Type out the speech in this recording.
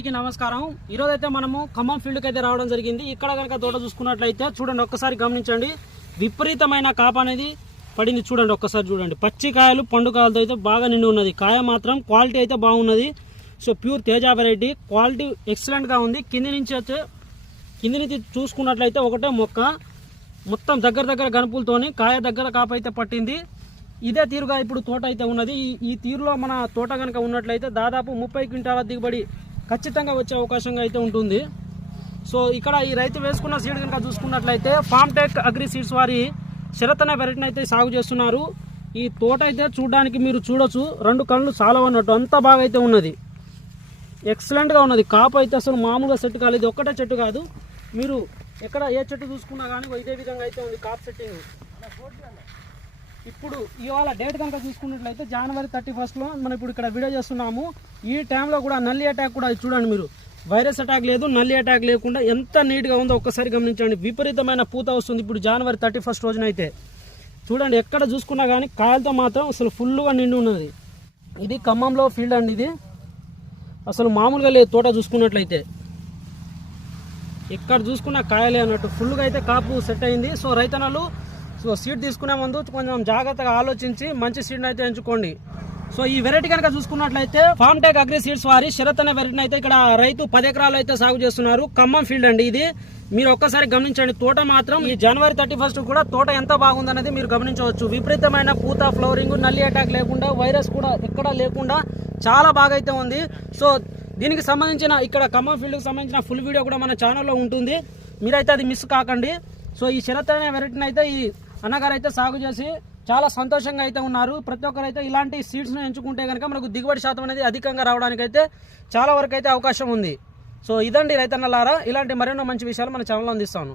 అందరికీ నమస్కారం. ఈరోజు అయితే మనము ఖమ్మం ఫీల్డ్కి అయితే రావడం జరిగింది. ఇక్కడ కనుక తోట చూసుకున్నట్లయితే చూడండి, ఒక్కసారి గమనించండి. విపరీతమైన కాప అనేది పడింది. చూడండి, ఒక్కసారి చూడండి. పచ్చి కాయలు పండు కాయలతో అయితే బాగా నిండి ఉన్నది. కాయ మాత్రం క్వాలిటీ అయితే బాగున్నది. So pure Teja variety, quality ఎక్సలెంట్గా ఉంది. కింది నుంచి చూసుకున్నట్లయితే ఒకటే మొక్క మొత్తం దగ్గర గనుపులతోని కాయ దగ్గర కాప అయితే పట్టింది. ఇదే తీరుగా ఇప్పుడు తోట అయితే ఉన్నది. ఈ తీరులో మన తోట కనుక ఉన్నట్లయితే దాదాపు 30 క్వింటాల దిగుబడి ఖచ్చితంగా వచ్చే అవకాశంగా అయితే ఉంటుంది. సో ఇక్కడ ఈ రైతు వేసుకున్న సీడ్ కనుక చూసుకున్నట్లయితే ఫార్మ్టెక్ అగ్రి సీడ్స్ వారి శరత్ అనే వెరైటీని అయితే సాగు చేస్తున్నారు. ఈ తోట అయితే చూడడానికి మీరు చూడొచ్చు, 2 కళ్ళు చాలా ఉన్నట్టు అంత బాగా అయితే ఉన్నది. ఎక్సలెంట్గా ఉన్నది. కాపు అయితే అసలు మామూలుగా సెట్ కాలేదు. ఒక్కటే చెట్టు కాదు, మీరు ఎక్కడ ఏ చెట్టు చూసుకున్నా కానీ ఇదే విధంగా అయితే ఉంది కాపు సెట్టింగ్. ఇప్పుడు ఇవాళ డేట్ కనుక చూసుకున్నట్లయితే జనవరి 31 మనం ఇప్పుడు ఇక్కడ వీడియో చేస్తున్నాము. ఈ టైంలో కూడా నల్లి అటాక్ కూడా చూడండి మీరు. వైరస్ అటాక్ లేదు, నల్లి అటాక్ లేకుండా ఎంత నీట్గా ఉందో ఒక్కసారి గమనించండి. విపరీతమైన పూత వస్తుంది ఇప్పుడు జనవరి 31 రోజున అయితే. చూడండి, ఎక్కడ చూసుకున్నా కానీ కాయలతో మాత్రం అసలు ఫుల్గా నిండి ఉన్నది. ఇది ఖమ్మంలో ఫీల్డ్ అండి. ఇది అసలు మామూలుగా లేదు. తోట చూసుకున్నట్లయితే ఎక్కడ చూసుకున్నా కాయలే అన్నట్టు ఫుల్గా అయితే కాపు సెట్ అయింది. సో రైతన్నలు సీడ్ తీసుకునే ముందు కొంచెం జాగ్రత్తగా ఆలోచించి మంచి సీడ్ని అయితే ఎంచుకోండి. సో ఈ వెరైటీ కనుక చూసుకున్నట్లయితే ఫార్మ్టెక్ అగ్రి సీడ్స్ వారి శరత్ అనే వెరైటీని అయితే ఇక్కడ రైతు 10 ఎకరాలు అయితే సాగు చేస్తున్నారు. ఖమ్మం ఫీల్డ్ అండి ఇది. మీరు ఒక్కసారి గమనించండి. తోట మాత్రం ఈ జనవరి 31 కూడా తోట ఎంత బాగుందనేది మీరు గమనించవచ్చు. విపరీతమైన పూత, ఫ్లవరింగ్, నల్లి అటాక్ లేకుండా, వైరస్ కూడా ఎక్కడా లేకుండా చాలా బాగా అయితే ఉంది. సో దీనికి సంబంధించిన ఇక్కడ ఖమ్మం ఫీల్డ్కి సంబంధించిన ఫుల్ వీడియో కూడా మన ఛానల్లో ఉంటుంది. మీరైతే అది మిస్ కాకండి. సో ఈ శరత్ అనే వెరైటీని అయితే ఈ అన్నగారు అయితే సాగు చేసి చాలా సంతోషంగా అయితే ఉన్నారు. ప్రతి ఒక్కరైతే ఇలాంటి సీడ్స్ను ఎంచుకుంటే కనుక మనకు దిగుబడి శాతం అనేది అధికంగా రావడానికి అయితే చాలా వరకు అయితే అవకాశం ఉంది. సో ఇదండి రైతన్నలారా, ఇలాంటి మరెన్నో మంచి విషయాలు మన ఛానల్లో అందిస్తాను.